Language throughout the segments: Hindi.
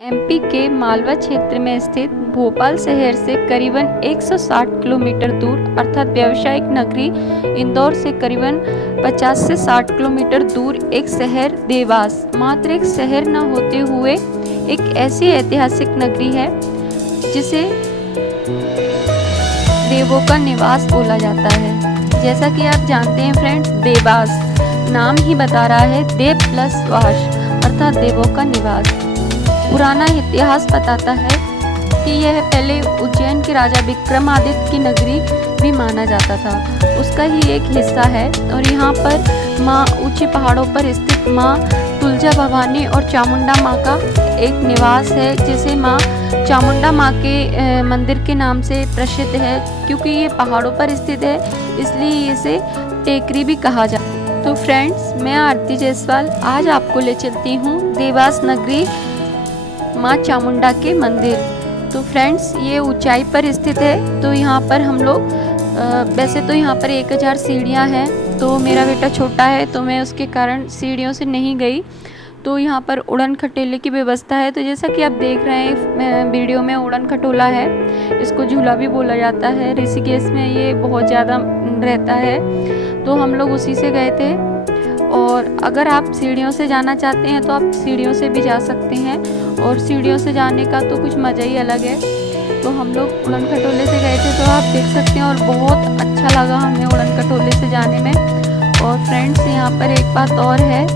एमपी के मालवा क्षेत्र में स्थित भोपाल शहर से करीबन 160 किलोमीटर दूर अर्थात व्यावसायिक नगरी इंदौर से करीबन 50 से 60 किलोमीटर दूर एक शहर देवास मात्र एक शहर न होते हुए एक ऐसी ऐतिहासिक नगरी है जिसे देवों का निवास बोला जाता है। जैसा कि आप जानते हैं फ्रेंड्स, देवास नाम ही बता रहा है देव प्लस वास अर्थात देवों का निवास। पुराना इतिहास बताता है कि यह पहले उज्जैन के राजा विक्रमादित्य की नगरी भी माना जाता था, उसका ही एक हिस्सा है। और यहाँ पर माँ ऊंचे पहाड़ों पर स्थित माँ तुलजा भवानी और चामुंडा माँ का एक निवास है, जिसे माँ चामुंडा माँ के मंदिर के नाम से प्रसिद्ध है। क्योंकि ये पहाड़ों पर स्थित है इसलिए इसे टेकरी भी कहा जाता है। तो फ्रेंड्स, मैं आरती जायसवाल आज आपको ले चलती हूँ देवास नगरी माँ चामुंडा के मंदिर। तो फ्रेंड्स, ये ऊंचाई पर स्थित है। तो यहाँ पर हम लोग वैसे तो यहाँ पर 1000 सीढ़ियाँ हैं, तो मेरा बेटा छोटा है तो मैं उसके कारण सीढ़ियों से नहीं गई। तो यहाँ पर उड़न खटोले की व्यवस्था है। तो जैसा कि आप देख रहे हैं वीडियो में, उड़न खटोला है, इसको झूला भी बोला जाता है। ऋषिकेश में ये बहुत ज़्यादा रहता है, तो हम लोग उसी से गए थे। और अगर आप सीढ़ियों से जाना चाहते हैं तो आप सीढ़ियों से भी जा सकते हैं, और सीढ़ियों से जाने का तो कुछ मज़ा ही अलग है। तो हम लोग उड़न खटोले से गए थे, तो आप देख सकते हैं, और बहुत अच्छा लगा हमें उड़न खटोले से जाने में। और फ्रेंड्स, यहाँ पर एक बात और है,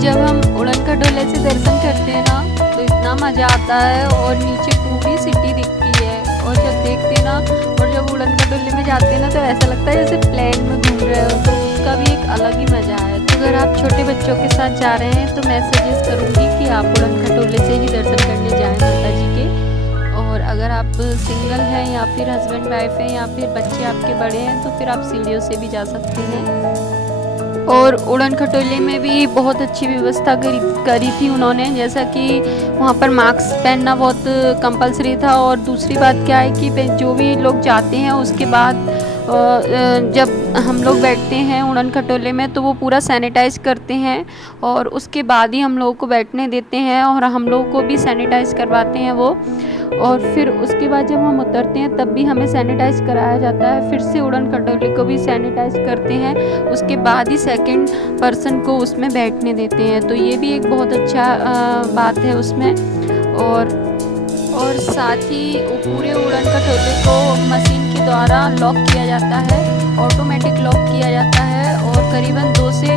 जब हम उड़न खटोले से दर्शन करते हैं ना तो इतना मज़ा आता है, और नीचे पूरी सिटी दिखती है। और जब देखते हैं ना, और जब उड़न खटोले में जाते हैं ना, तो ऐसा लगता है जैसे प्लेन में घूम रहे हो, तो उसका भी एक अलग ही मज़ा है। तो अगर आप छोटे बच्चों के साथ जा रहे हैं तो मैं सजेस्ट करूँगी कि आप उड़न खटोले से ही दर्शन करने जाएँ माता जी के। और अगर आप सिंगल हैं या फिर हस्बैंड वाइफ हैं या फिर बच्चे आपके बड़े हैं तो फिर आप सीढ़ियों से भी जा सकते हैं। और उड़न खटोले में भी बहुत अच्छी व्यवस्था करी थी उन्होंने, जैसा कि वहाँ पर मास्क पहनना बहुत कंपलसरी था। और दूसरी बात क्या है कि जो भी लोग जाते हैं उसके बाद जब हम लोग बैठते हैं उड़न खटोले में तो वो पूरा सैनिटाइज करते हैं, और उसके बाद ही हम लोगों को बैठने देते हैं, और हम लोगों को भी सैनिटाइज करवाते हैं वो। और फिर उसके बाद जब हम उतरते हैं तब भी हमें सैनिटाइज कराया जाता है। फिर से उड़न खटोले को भी सैनिटाइज करते हैं, उसके बाद ही सेकंड पर्सन को उसमें बैठने देते हैं। तो ये भी एक बहुत अच्छा बात है उसमें। और साथ ही पूरे उड़न खटोले को मशीन के द्वारा लॉक किया जाता है, ऑटोमेटिक लॉक किया जाता है। और करीबन 2 से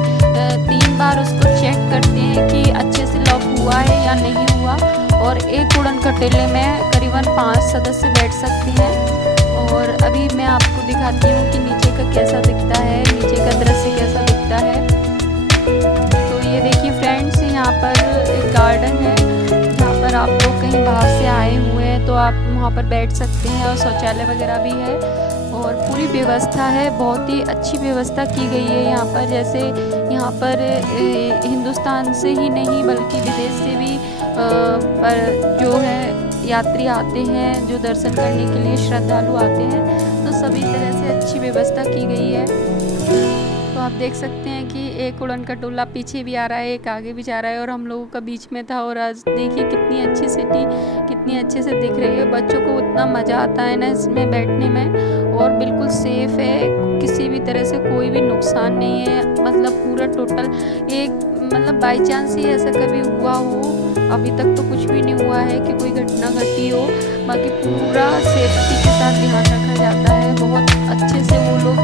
3 बार उसको चेक करते हैं कि अच्छे से लॉक हुआ है या नहीं हुआ। और एक उड़न खटोले में करीबन 5 सदस्य बैठ सकते हैं। और अभी मैं आपको दिखाती हूँ कि नीचे का कैसा दिखता है, नीचे का दृश्य कैसा दिखता है। तो ये देखिए फ्रेंड्स, यहाँ पर एक गार्डन है जहाँ पर आप लोग कहीं बाहर से आए हुए हैं तो आप वहाँ पर बैठ सकते हैं, और शौचालय वगैरह भी है, और पूरी व्यवस्था है। बहुत ही अच्छी व्यवस्था की गई है यहाँ पर। जैसे यहाँ पर हिंदुस्तान से ही नहीं बल्कि विदेश से भी पर जो है यात्री आते हैं, जो दर्शन करने के लिए श्रद्धालु आते हैं, तो सभी तरह से अच्छी व्यवस्था की गई है। तो आप देख सकते हैं कि एक उड़न खटोला पीछे भी आ रहा है, एक आगे भी जा रहा है, और हम लोगों का बीच में था। और आज देखिए कितनी अच्छी सिटी कितनी अच्छे से दिख रही है। बच्चों को उतना मज़ा आता है ना इसमें बैठने में, और बिल्कुल सेफ़ है, किसी भी तरह से कोई भी नुकसान नहीं है। मतलब पूरा टोटल एक मतलब बाई चांस ही ऐसा कभी हुआ हो, अभी तक तो कुछ भी नहीं हुआ है कि कोई घटना घटी हो। बाकी पूरा सेफ्टी के साथ ध्यान रखा जाता है, बहुत अच्छे से वो लोग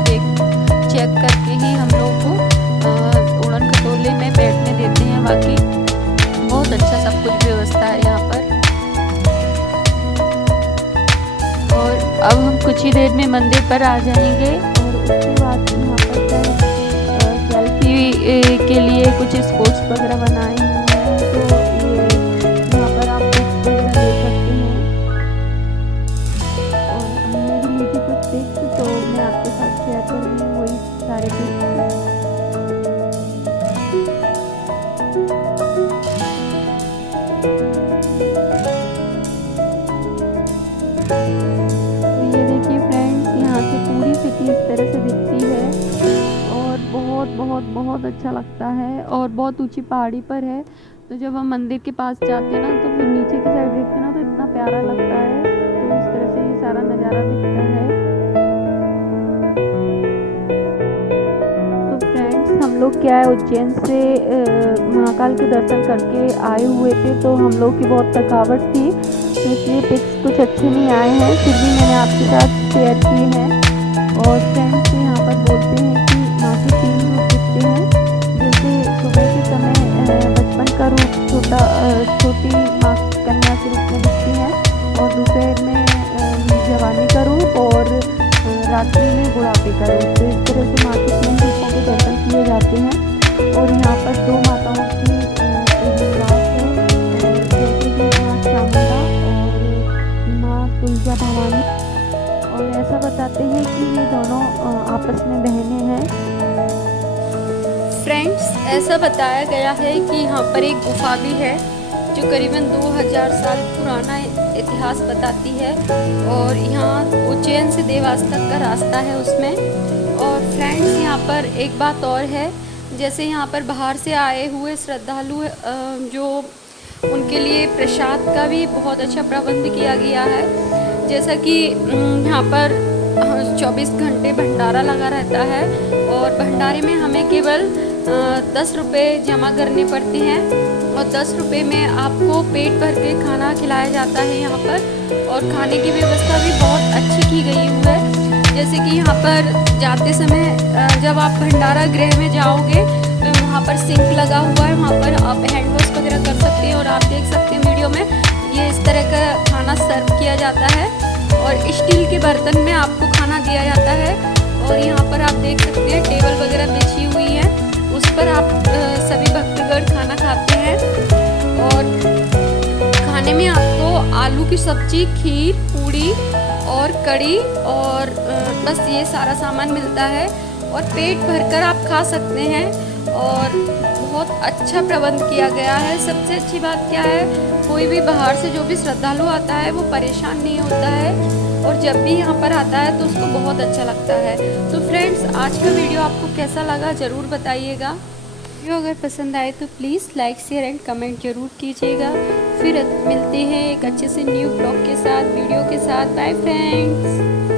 चेक करके ही हम लोग को उड़न खटोले में बैठने देते हैं। बाकी बहुत अच्छा सब कुछ व्यवस्था है यहाँ पर। और अब हम कुछ ही देर में मंदिर पर आ जाएंगे, और उसके बाद यहाँ पर सेल्फी के लिए कुछ स्पॉट्स वगैरह बनाए हुए हैं। तो ये यहाँ पर आप पिक्स वगैरह ले सकते हैं। और हमने भी ली थी कुछ पिक्स, तो मैं आपके साथ शेयर कर रही हूँ वही सारे पिक्स। तो ये देखिए फ्रेंड्स, यहाँ से पूरी सिटी इस तरह से दिखती है, और बहुत बहुत बहुत अच्छा लगता है, और बहुत ऊंची पहाड़ी पर है। तो जब हम मंदिर के पास जाते हैं ना तो फिर नीचे की साइड देखते हैं ना तो इतना प्यारा लगता है। तो इस तरह से ये सारा नज़ारा दिखता है। तो फ्रेंड्स हम लोग क्या है उज्जैन से महाकाल के दर्शन करके आए हुए थे, तो हम लोग की बहुत थकावट थी, तो इसलिए पिक्स कुछ अच्छे नहीं आए हैं, फिर भी मैंने आपके साथ शेयर किए हैं। और फ्रेंड्स यहाँ पर बोलते हैं कि माँ के 3 रूप दिखते हैं। जैसे सुबह के समय बचपन का रूप छोटी माँ कन्या के रूप में दिखती है, और दोपहर में जवानी का रूप, और रात्रि में बुढ़ापे का रूप। तो इस तरह से माँ के 3 रूपों के दर्शन किए जाते हैं। और यहाँ पर 2 माताओं की निवास है, जैसे कि माँ चामुंडा और माँ तुलजा भवानी। और ऐसा बताते हैं कि ये दोनों आपस में बहनें हैं। फ्रेंड्स ऐसा बताया गया है कि यहाँ पर एक गुफा भी है जो करीबन 2000 साल पुराना इतिहास बताती है, और यहाँ उज्जैन से देवास तक का रास्ता है उसमें। और फ्रेंड्स यहाँ पर एक बात और है, जैसे यहाँ पर बाहर से आए हुए श्रद्धालु जो उनके लिए प्रसाद का भी बहुत अच्छा प्रबंध किया गया है। जैसा कि यहाँ पर 24 घंटे भंडारा लगा रहता है, और भंडारे में हमें केवल 10 रुपये जमा करने पड़ते हैं, और 10 रुपये में आपको पेट भर के खाना खिलाया जाता है यहाँ पर। और खाने की व्यवस्था भी बहुत अच्छी की गई हुई है। जैसे कि यहाँ पर जाते समय जब आप भंडारा गृह में जाओगे तो वहाँ पर सिंक लगा हुआ है, वहाँ पर आप हैंड वॉश वगैरह कर सकते हैं। और आप देख सकते हैं वीडियो में ये इस तरह का खाना सर्व किया जाता है, और स्टील के बर्तन में आपको खाना दिया जाता है। और यहाँ पर आप देख सकते हैं टेबल वगैरह बिछी हुई है, उस पर आप सभी भक्तगण खाना खाते हैं। और खाने में आपको आलू की सब्जी, खीर, पूड़ी और कड़ी और बस ये सारा सामान मिलता है, और पेट भरकर आप खा सकते हैं। और बहुत अच्छा प्रबंध किया गया है। सबसे अच्छी बात क्या है, कोई भी बाहर से जो भी श्रद्धालु आता है वो परेशान नहीं होता है, और जब भी यहाँ पर आता है तो उसको बहुत अच्छा लगता है। तो फ्रेंड्स आज का वीडियो आपको कैसा लगा ज़रूर बताइएगा। वीडियो अगर पसंद आए तो please like, share and comment जरूर कीजिएगा। फिर मिलते हैं एक अच्छे से न्यू ब्लॉग के साथ, वीडियो के साथ। Bye friends.